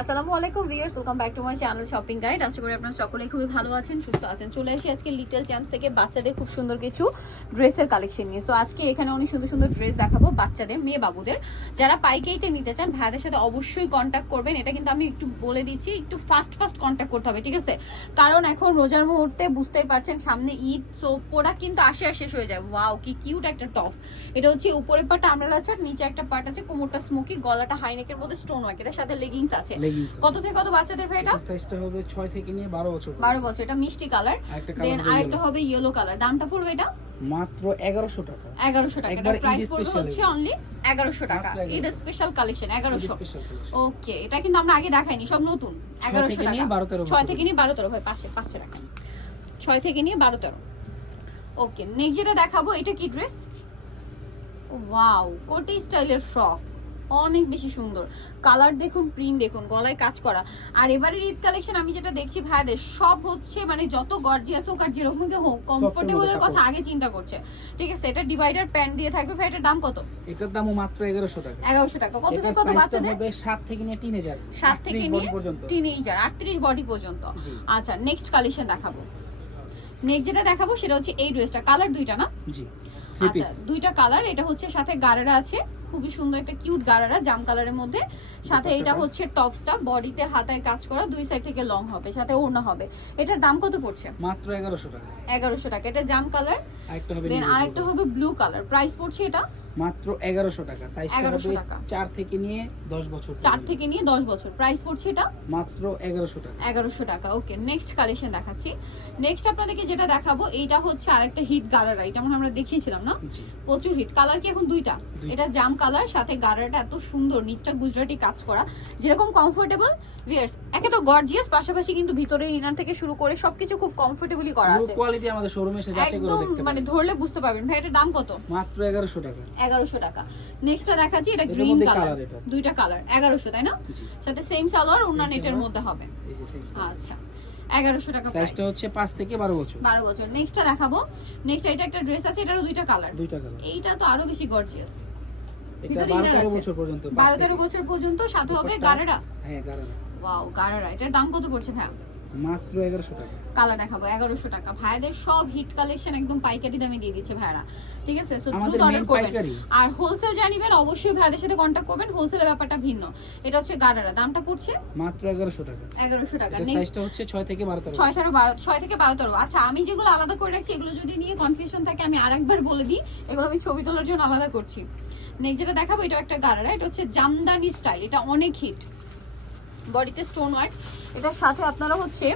আসসালামু আলাইকুম viewers welcome back to my channel shopping guide আশা করি আপনারা সকলেই খুবই ভালো আছেন, সুস্থ আছেন। চলে আসি আজকে লিটল চ্যাম্পস থেকে বাচ্চাদের খুব সুন্দর কিছু ড্রেসের কালেকশন নিয়ে। সো আজকে এখানে অনেক সুন্দর সুন্দর ড্রেস দেখাবো বাচ্চাদের, মেয়ে বাবুদের। যারা পাইকারিতে নিতে চান, ভাইদের সাথে অবশ্যই কন্ট্যাক্ট করবেন। এটা কিন্তু আমি একটু বলে দিচ্ছি, একটু ফাস্ট ফাস্ট কন্ট্যাক্ট করতে হবে, ঠিক আছে? কারণ এখন রোজার মুহূর্তে বুঝতেই পারছেন, সামনে ঈদ সো প্রোডাক্ট কিন্তু আসে শেষ হয়ে যায়। ওয়াও কি কিউট একটা টপস এটা হচ্ছে উপরের পাটা আমরালা ছাড় নিচে একটা পার্ট আছে কোমরটা স্মোকি গলাটা হাইনেকের মধ্যে স্টোন ওয়ার্ক এটার সাথে লেগিংস আছে। কত থেকে কত বাচ্চাদের ভাই এটা? সাইজটা হবে 6 থেকে নিয়ে 12 বছর বারো বছর এটা মিষ্টি কালার। দেন আরেকটা হবে ইয়েলো কালার দামটা পড়বে এটা? মাত্র 1100 টাকা। এগারোশো টাকা। একবার এটা প্রাইস পড়বে হচ্ছে অনলি এগারোশো টাকা। মাত্র 1100 ঈদ স্পেশাল কালেকশন এগারোশো। স্পেশাল ওকে এটা কিন্তু আমরা আগে দেখাইনি সব নতুন। এগারোশো থেকে নিয়ে টাকা। 12 13 ছয় থেকে নিয়ে বারো তেরো ভাই পাশে পাশে রাখেন। ছয় থেকে নিয়ে বারো তেরো। ওকে নেক্সট যেটা দেখাবো এটা কি ড্রেস ওয়াও কোটি স্টাইলের ফ্রক অনেক বেশি সুন্দর। কালার দেখুন প্রিন্ট দেখুন গলায় কাজ করা। আর এবারের ঈদ কালেকশন আমি যেটা দেখছি ভাইদের সব হচ্ছে মানে যত গর্জিয়াস হোক আর যেরকম হোক কমফোর্টেবলের কথা আগে চিন্তা করছে। ঠিক আছে এটা ডিভাইডার প্যান্ট দিয়ে থাকবে। ভাই এটার দাম কত? এটার দামও মাত্র 1100 টাকা। এগারোশো টাকা। কত থেকে কত বাচ্চাদের? হবে 7 থেকে নিয়ে টিনেজার সাত থেকে নিয়ে টিনেজার আটত্রিশ বডি পর্যন্ত। আচ্ছা নেক্সট কালেকশন দেখাবো। নেক্সট যেটা দেখাবো সেটা হচ্ছে এই ড্রেসটা কালার দুইটা না? জি। আচ্ছা দুইটা কালার এটা হচ্ছে সাথে গারারা আছে। খুবই সুন্দর একটা কিউট গারারা জাম কালারের মধ্যে। সাথে এটা। হচ্ছে টপসটা বডিতে হাতায় কাজ করা দুই সাইড থেকে লং হবে সাথে ওড়না হবে। এটার দাম কত পড়ছে? মাত্র 1100 টাকা। এগারোশো টাকা। এটা জাম কালার আরেকটা হবে দেন আরেকটা হবে ব্লু কালার প্রাইস পড়ছে এটা? মাত্র 1100 টাকা। সাইজটা 1100 হবে টাকা। 4 থেকে নিয়ে 10 বছর চার পর্যন্ত। থেকে নিয়ে দশ বছর। প্রাইস পড়ছে এটা? মাত্র 1100 টাকা। এগারোশো টাকা। ওকে নেক্সট কালেকশন দেখাচ্ছি। নেক্সট আপনাদেরকে যেটা দেখাবো এইটা হচ্ছে আরেকটা হিট গারারা এটা আমরা দেখিয়েছিলাম না? প্রচুর হিট কালার কি এখন দুইটা। এটা জাম কালার সাথে গারাটা এত সুন্দর নিচটা গুজরাটি কাজ করা। যেরকম কমফোর্টেবল ভিয়ার্স একে তো গর্জিয়াস পাশাপাশি কিন্তু ভিতরে ইনার থেকে শুরু করে সবকিছু খুব কমফোর্টেবলি করা আছে। কোয়ালিটি আমাদের শোরুমে এসে যাচাই করে একদম দেখতে মানে ধরলে বুঝতে পারবেন। ভাই এটার দাম কত? মাত্র 1100 টাকা। এগারোশো টাকা। নেক্সটটা দেখাচ্ছি এটা গ্রিন কালার দুইটা কালার এগারোশো তাই না? সাথে সেম সালোয়ার Same নেটের মধ্যে হবে। আচ্ছা এগারোশো টাকা প্রাইস সাইজটা হচ্ছে 5 থেকে 12 বছর। বারো বছর। নেক্সটটা দেখাবো। নেক্সট এটা একটা ড্রেস আছে এটারও দুইটা কালার দুইটা কালার এইটা তো আরও বেশি গর্জিয়াস ভিতরে 12 inner 13 আছে। বছর পর্যন্ত পাঁচ বারো থেকে। তেরো বছর পর্যন্ত সাথে হবে। গারারা হ্যাঁ গারারা ওয়াও গারারা এটার দাম কত পড়ছে ভাই মাত্র 1100 টাকা। দেখাবো এগারোশো টাকা। ভাইদের সব হিট কালেকশন একদম পাইকারি দামে দিয়ে দিচ্ছে ভাইরা। ঠিক আছে? সো দ্রুত অর্ডার করবেন। আর হোলসেল জানিবেন অবশ্যই ভাইদের সাথে কন্ট্যাক্ট করবেন। হোলসেলের ব্যাপারটা ভিন্ন। এটা হচ্ছে গারারা। দামটা পড়ছে? মাত্র 1100 টাকা। এগারোশো টাকা। নেক্সট সাইজটা হচ্ছে 6 থেকে 12 তেরো। ছয় তেরো বারো ছয় থেকে বারো তেরো। আচ্ছা আমি যেগুলো আলাদা করে রাখছি এগুলো যদি নিয়ে কনফিউশন থাকে আমি আরেকবার বলে দিই। এগুলো আমি ছবি তোলার জন্য আলাদা করছি। নেক্সট যেটা দেখাবো এটা একটা গারারা। এটা হচ্ছে জামদানি স্টাইল এটা অনেক হিট বডিতে স্টোন ওয়ার্ক। এটার সাথে আপনারা হচ্ছে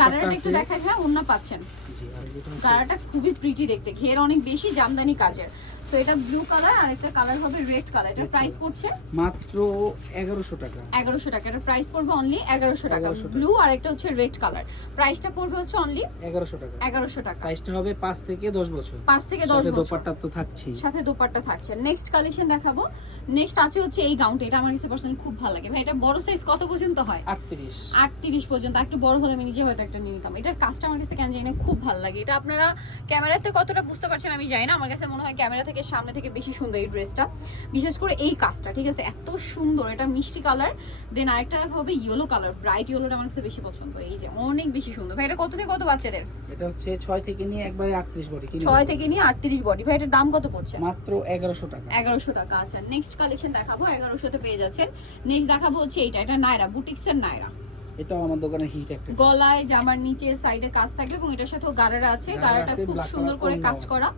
গাড়াটা একটু। দেখায় হ্যাঁ অন্য পাচ্ছেন। গারাটা খুবই প্রিটি দেখতে। ঘের অনেক বেশি জামদানি কাজের। সো এটা ব্লু কালার আর একটা কালার হবে রেড কালার এটার প্রাইস পড়ছে? মাত্র 1100 টাকা। এগারোশো টাকা। এটার প্রাইস পড়বে অনলি এগারোশো টাকা। 1100 টাকা। ব্লু আর একটা হচ্ছে রেড কালার প্রাইসটা পড়বে হচ্ছে অনলি 1100 টাকা। এগারোশো টাকা। সাইজটা হবে 5 থেকে 10 বছর। পাঁচ থেকে দশ সাথে বছর। দোপাট্টা তো থাকছেই। সাথে দোপাট্টা থাকছে। নেক্সট কালেকশন দেখাবো। নেক্সট আছে হচ্ছে এই গাউনটা এটা আমার কাছে পার্সোনালি খুব ভালো লাগে। ভাই এটা বড় সাইজ কত পর্যন্ত হয়? 38 আটত্রিশ পর্যন্ত। একটু বড় হলে আমি নিজে হয়তো একটা নিয়ে নিতাম। এটার কাজটা আমার কাছে কেন জানি না খুব ভালো লাগে। এটা আপনারা ক্যামেরাতে কতটা বুঝতে পারছেন আমি জানি না। আমার কাছে মনে হয় ক্যামেরা থেকে সামনে থেকে বেশি সুন্দর এই ড্রেসটা। বিশেষ করে এই কাজটা ঠিক আছে? এত সুন্দর এটা মিষ্টি কালার। দেন আরেকটা হবে ইয়েলো কালার ব্রাইট ইয়েলোটা আমার কাছে বেশি পছন্দ। এই যে অনেক বেশি সুন্দর। ভাই এটা কত থেকে কত বাচ্চাদের? এটা হচ্ছে 6 থেকে নিয়ে একবারে 38 বডি ছয় থেকে নিয়ে আটত্রিশ বডি ভাই এটার দাম কত পড়ছে? মাত্র 1100 টাকা। এগারোশো টাকা আচ্ছা। নেক্সট কালেকশন দেখাবো এগারোশোতে পেয়ে যাচ্ছেন। নেক্সট দেখাবো হচ্ছে এইটা এটা নায়রা বুটিক্সের নায়রা। এটাও আমার দোকানে হিট একটা গলায় জামার নিচে সাইডে কাজ থাকবে এবং এটার সাথেও গারারা আছে। গারাটা খুব সুন্দর করে কাজ করা।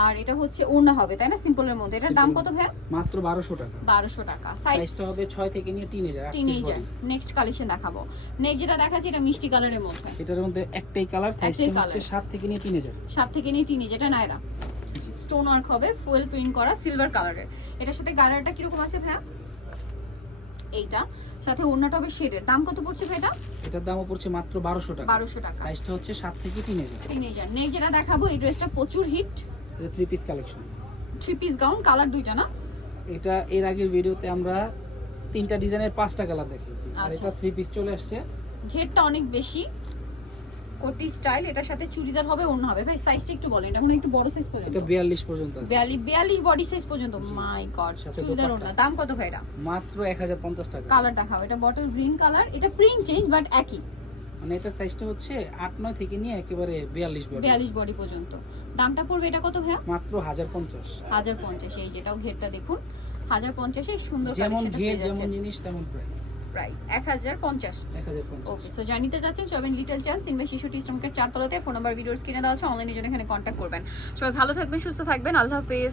আর এটা হচ্ছে ওড়না হবে তাই না? সিম্পলের মধ্যে। এটার দাম কত ভাই মাত্র 1200 টাকা। বারোশো টাকা। সাইজটা হবে 6 থেকে নিয়ে টিনেজার টিনেজার নেক্সট কালেকশন দেখাবো। নেক্সট যেটা দেখাচ্ছি এটা মিষ্টি কালারের মধ্যে। এটার মধ্যে একটাই কালার সাইজটা হচ্ছে 7 থেকে নিয়ে টিনেজার সাত থেকে নিয়ে টিনেজ এটা নায়রা। স্টোন ওয়ার্ক হবে ফুয়েল প্রিন্ট করা সিলভার কালারের এটার সাথে গারারটা কীরকম আছে ভাইয়া? এইটা। সাথে ওড়নাটা হবে শেডের দাম কত পড়ছে ভাই এটা? এটার দামও পড়ছে মাত্র 1200 টাকা। বারোশো টাকা। সাইজটা হচ্ছে 7 থেকে টিনেজার টিনেজার নেক্সট যেটা দেখাবো এই ড্রেসটা প্রচুর হিট এটা three piece collection three piece gown colour দুইটা না? এটা এর আগের ভিডিওতে আমরা তিনটা ডিজাইনের পাঁচটা কালার দেখিয়েছি। আর আচ্ছা। এটা থ্রি পিস চলে আসছে। ঘেরটা অনেক বেশি। কোটি স্টাইল এটার সাথে চুড়িদার হবে অন্য হবে। ভাই সাইজটা একটু বলেন এটা মনে একটু বড় সাইজ পর্যন্ত। এটা বিয়াল্লিশ পর্যন্ত আছে। বিয়াল্লিশ বিয়াল্লিশ বডি সাইজ পর্যন্ত। My God churidar. ওড়না। দাম কত ভাই এটা মাত্র এক হাজার পঞ্চাশ টাকা। কালার দেখাও। এটা বটল গ্রিন কালার এটা প্রিন্ট চেঞ্জ বাট একই। মানে এটা সাইজটা হচ্ছে আট নয় থেকে নিয়ে একেবারে বিয়াল্লিশ বডি বিয়াল্লিশ বডি পর্যন্ত। দামটা পড়বে এটা কত ভাইয়া? মাত্র হাজার পঞ্চাশ। হাজার পঞ্চাশ এই যেটাও ঘেরটা দেখুন। হাজার পঞ্চাশে সুন্দর যেমন ঘের যেমন জিনিস তেমন প্রাইস প্রাইস এক হাজার পঞ্চাশ। ওকে সো জানিতে চাচ্ছেন সবেন লিটল চ্যাম্পস ইনভেস্ট শিশু টিস্টমকের চারতলাতে ফোন নাম্বার ভিডিওর স্ক্রিনে দেওয়া আছে অনলাইনে জন্য এখানে কন্ট্যাক্ট করবেন। সবাই ভালো থাকবেন সুস্থ থাকবেন আল্লাহ হাফেজ।